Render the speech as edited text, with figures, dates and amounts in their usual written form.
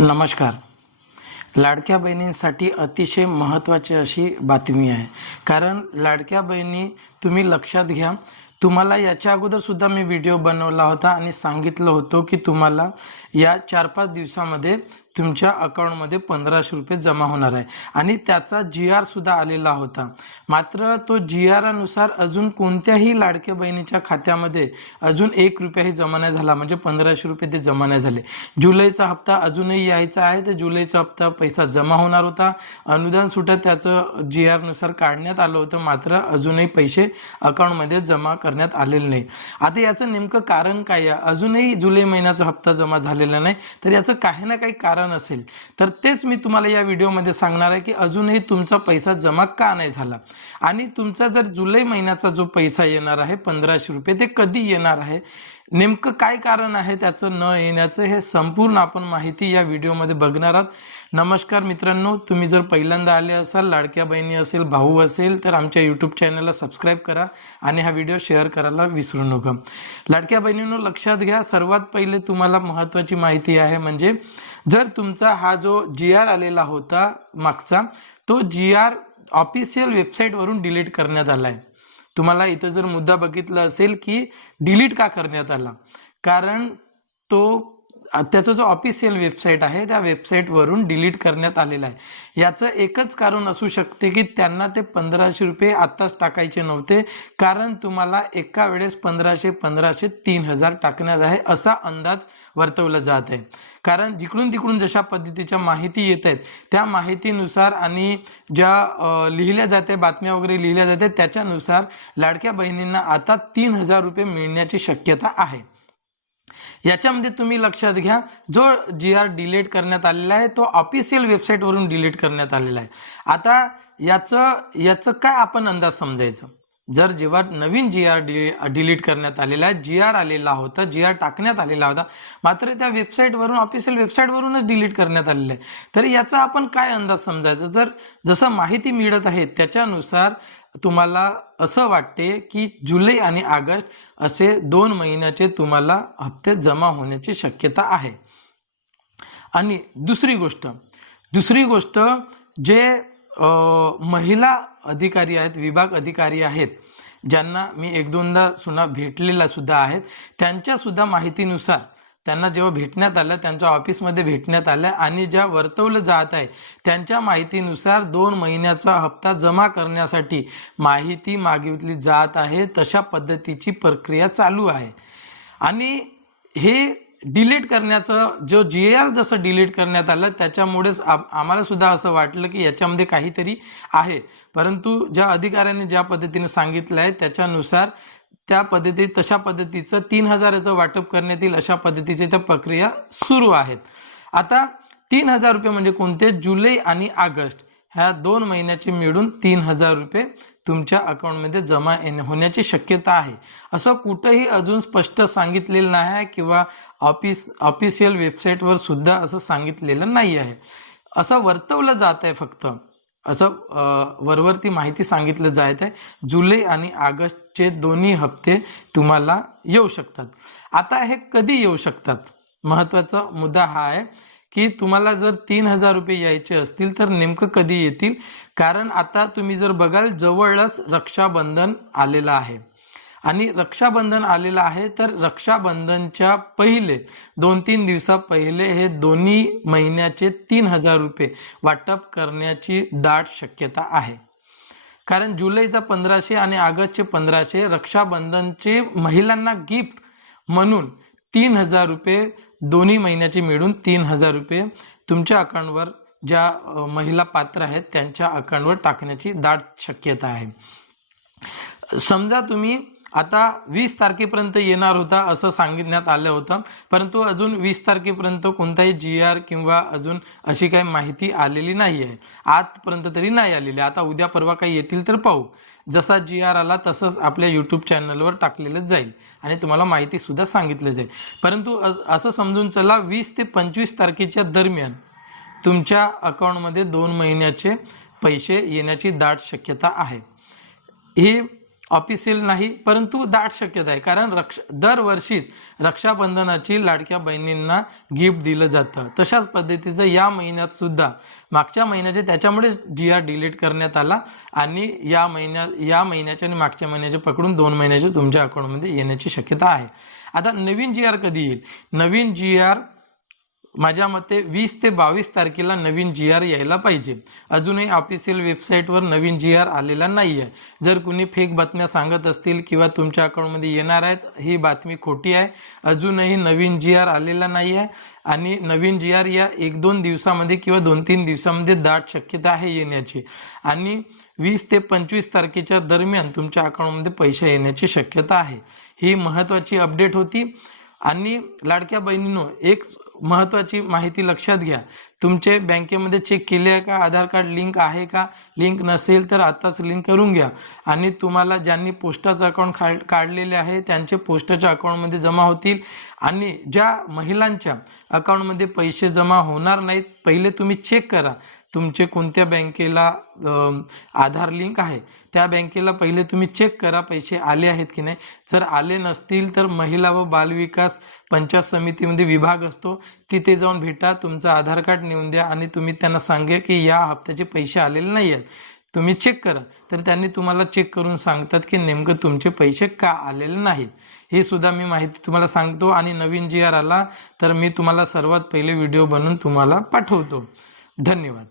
नमस्कार. लाडक्या बहिणींसाठी अतिशय महत्त्वाची अशी बातमी आहे. कारण लाडक्या बहिणी तुम्ही लक्षात घ्या, तुम्हाला याच्या अगोदरसुद्धा मी व्हिडिओ बनवला होता आणि सांगितलं होतं की तुम्हाला या 4-5 दिवसामध्ये तुमच्या अकाउंटमध्ये ₹1500 जमा होणार आहे आणि त्याचा GRसुद्धा आलेला होता. मात्र तो GRनुसार अजून कोणत्याही लाडक्या बहिणीच्या खात्यामध्ये अजून ₹1ही जमा नाही झाला, म्हणजे ₹1500 ते जमा नाही झाले. जुलैचा हप्ता अजूनही यायचा आहे, तर जुलैचा हप्ता पैसा जमा होणार होता. अनुदान सुद्धा त्याचं GRनुसार काढण्यात आलं होतं, मात्र अजूनही पैसे अकाउंटमध्ये जमा करण्यात आलेले नाही. आता याचं नेमकं कारण काय आहे? अजूनही जुलै महिन्याचा हप्ता जमा झालेला नाही, तर याचं काही ना काही कारण असेल. तर तेच मी तुम्हाला या व्हिडिओमध्ये सांगणार आहे की अजूनही तुमचा पैसा जमा का नाही झाला आणि तुमचा जर जुलै महिन्याचा जो पैसा येणार आहे ₹1500 ते कधी येणार आहे, नेमकं काय कारण आहे त्याचं न येण्याचं, हे संपूर्ण आपण माहिती या व्हिडिओमध्ये बघणार आहोत. नमस्कार मित्रांनो, तुम्ही जर पहिल्यांदा आले असाल, लाडक्या बहिणी असेल, भाऊ असेल, तर आमच्या यूट्यूब चॅनलला सबस्क्राईब करा आणि हा व्हिडिओ शेअर करायला विसरू नका. लाडक्या बहिणींनो, लक्षात घ्या, सर्वात पहिले तुम्हाला महत्त्वाची माहिती आहे, म्हणजे जर तुमचा हा जो GR आलेला होता मागचा, तो GR ऑफिशियल वेबसाईटवरून डिलीट करण्यात आला आहे. तुम्हाला इथं जर मुद्दा बघितला असेल की डिलीट का करण्यात आला, कारण तो त्याचा जो ऑफिशियल वेबसाईट आहे त्या वेबसाईटवरून डिलीट करण्यात आलेला आहे. याचं एकच कारण असू शकते की त्यांना ते ₹1500 आत्ताच टाकायचे नव्हते, कारण तुम्हाला एका वेळेस 1500 3000 टाकण्यात आहे असा अंदाज वर्तवला जात आहे. कारण जिकडून तिकडून जशा पद्धतीच्या माहिती येत आहेत त्या माहितीनुसार आणि ज्या लिहिल्या जाते, बातम्या वगैरे लिहिल्या जाते, त्याच्यानुसार लाडक्या बहिणींना आता ₹3000 मिळण्याची शक्यता आहे. याच्यामध्ये तुम्ही लक्षात घ्या, जो GR डिलीट करण्यात आलेला आहे तो ऑफिशियल वेबसाईटवरून डिलीट करण्यात आलेला आहे. आता याचं काय आपण अंदाज समजायचं? जर जेव्हा नवीन GR डिलीट करण्यात आलेला आहे, GR आलेला होता, GR टाकण्यात आलेला होता, मात्र त्या वेबसाईटवरून, ऑफिशियल वेबसाईटवरूनच डिलीट करण्यात आलेलं आहे, तर याचा आपण काय अंदाज समजायचा? जर जसं माहिती मिळत आहे त्याच्यानुसार तुम्हाला असं वाटते की जुलै आणि ऑगस्ट असे 2 महिन्याचे तुम्हाला हप्ते जमा होण्याची शक्यता आहे. आणि दुसरी गोष्ट जे महिला अधिकारी आहेत, विभाग अधिकारी आहेत, ज्यांना मी 1-2दा सुद्धा भेटलेला सुद्धा आहेत, त्यांच्यासुद्धा माहितीनुसार त्यांना जेव्हा भेटण्यात आलं, त्यांच्या ऑफिसमध्ये भेटण्यात आलं आणि ज्या वर्तवलं जात आहे त्यांच्या माहितीनुसार 2 महिन्याचा हप्ता जमा करण्यासाठी माहिती मागितली जात आहे. तशा पद्धतीची प्रक्रिया चालू आहे. आणि हे डिलीट करण्याचं जो GR जसं डिलीट करण्यात आलं त्याच्यामुळेच आम्हाला सुद्धा असं वाटलं की याच्यामध्ये काहीतरी आहे. परंतु ज्या अधिकाऱ्यांनी ज्या पद्धतीने सांगितलं आहे त्याच्यानुसार तशा पद्धतीचं 3000चं वाटप करण्यात येईल अशा पद्धतीची त्या प्रक्रिया सुरू आहेत. आता ₹3000 म्हणजे कोणते? जुलै आणि ऑगस्ट ह्या 2 महिन्याचे मिळून ₹3000 तुमच्या अकाउंटमध्ये जमा होण्याची शक्यता आहे. असं कुठंही अजून स्पष्ट सांगितलेलं नाही आहे किंवा ऑफिशियल वेबसाईटवर सुद्धा असं सांगितलेलं नाही आहे. असं वर्तवलं जात आहे, फक्त असं वरवरती माहिती सांगितलं जात आहे. जुलै आणि ऑगस्टचे दोन्ही हप्ते तुम्हाला येऊ शकतात. आता हे कधी येऊ शकतात? महत्त्वाचा मुद्दा हा आहे की तुम्हाला जर ₹3000 यायचे असतील तर नेमकं कधी येतील? कारण आता तुम्ही जर बघाल, जवळच रक्षाबंधन आलेलं आहे आणि रक्षाबंधन आलेलं आहे, तर रक्षाबंधनच्या पहिले 2-3 दिवसा पहिले हे दोन्ही महिन्याचे ₹3000 वाटप करण्याची दाट शक्यता आहे. कारण जुलैचा 1500 आणि ऑगस्टचे 1500 रक्षाबंधनचे महिलांना गिफ्ट म्हणून ₹3000 दोन्ही महिन्याचे मिळून ₹3000 तुमच्या अकाउंटवर, ज्या महिला पात्र आहेत त्यांच्या अकाउंटवर टाकण्याची दाट शक्यता आहे. समजा तुम्ही आता 20 तारखेपर्यंत येणार होता असं सांगण्यात आलं होतं, परंतु अजून 20 तारखेपर्यंत कोणताही GR किंवा अजून अशी काही माहिती आलेली नाही आहे. आजपर्यंत तरी नाही आलेली. आता उद्या परवा काही येतील तर पाहू. जसा GR आला तसंच आपल्या यूट्यूब चॅनलवर टाकलेलं जाईल आणि तुम्हाला माहितीसुद्धा सांगितलं जाईल. परंतु असं समजून चला, 20 ते 25 तारखेच्या दरम्यान तुमच्या अकाउंटमध्ये 2 महिन्याचे पैसे येण्याची दाट शक्यता आहे. हे ऑफिशियल नाही, परंतु दाट शक्यता आहे, कारण दरवर्षीच रक्षाबंधनाची लाडक्या बहिणींना गिफ्ट दिलं जातं. तशाच पद्धतीचं या महिन्यात सुद्धा मागच्या महिन्याचे त्याच्यामुळे GR डिलीट करण्यात आला आणि या महिन्याच्या आणि मागच्या महिन्याचे पकडून 2 महिन्याचे तुमच्या अकाउंटमध्ये येण्याची शक्यता आहे. आता नवीन GR कधी येईल? नवीन GR माझ्या मते 20 ते 22 तारखेला नवीन GR यायला पाहिजे. अजूनही ऑफिशियल वेबसाईटवर नवीन GR आलेला नाही आहे. जर कुणी फेक बातम्या सांगत असतील किंवा तुमच्या अकाउंटमध्ये येणार आहेत, ही बातमी खोटी आहे. अजूनही नवीन GR आलेला नाही आहे आणि नवीन GR या 1-2 दिवसामध्ये किंवा 2-3 दिवसामध्ये दाट शक्यता आहे येण्याची आणि 20 ते 25 तारखेच्या दरम्यान तुमच्या अकाउंटमध्ये पैसे येण्याची शक्यता आहे. ही महत्त्वाची अपडेट होती. आणि लाडक्या बहिणींनो, एक महत्त्वाची माहिती लक्षात घ्या. तुमचे बँकेमध्ये चेक केले आहे का? आधार कार्ड लिंक आहे का? लिंक नसेल तर आत्ताच लिंक करून घ्या आणि तुम्हाला ज्यांनी पोस्टाचं अकाउंट काढलेले आहे त्यांचे पोस्टाच्या अकाउंटमध्ये जमा होतील. आणि ज्या महिलांच्या अकाउंटमध्ये पैसे जमा होणार नाहीत, पहिले तुम्ही चेक करा तुमचे कोणत्या बँकेला आधार लिंक आहे, त्या बँकेला पहिले तुम्ही चेक करा पैसे आले आहेत की नाही. जर आले नसतील तर महिला व बालविकास पंचायत समितीमध्ये विभाग असतो, तिथे जाऊन भेटा, तुमचं आधार कार्ड नेऊन द्या आणि तुम्ही त्यांना सांगा की या हप्त्याचे पैसे आलेले नाही आहेत, तुम्ही चेक करा. तर त्यांनी तुम्हाला चेक करून सांगतात की नेमकं तुमचे पैसे का आलेले नाहीत. हे सुद्धा मी माहिती तुम्हाला सांगतो आणि नवीन GR आला तर मी तुम्हाला सर्वात पहिले व्हिडिओ बनवून तुम्हाला पाठवतो. धन्यवाद.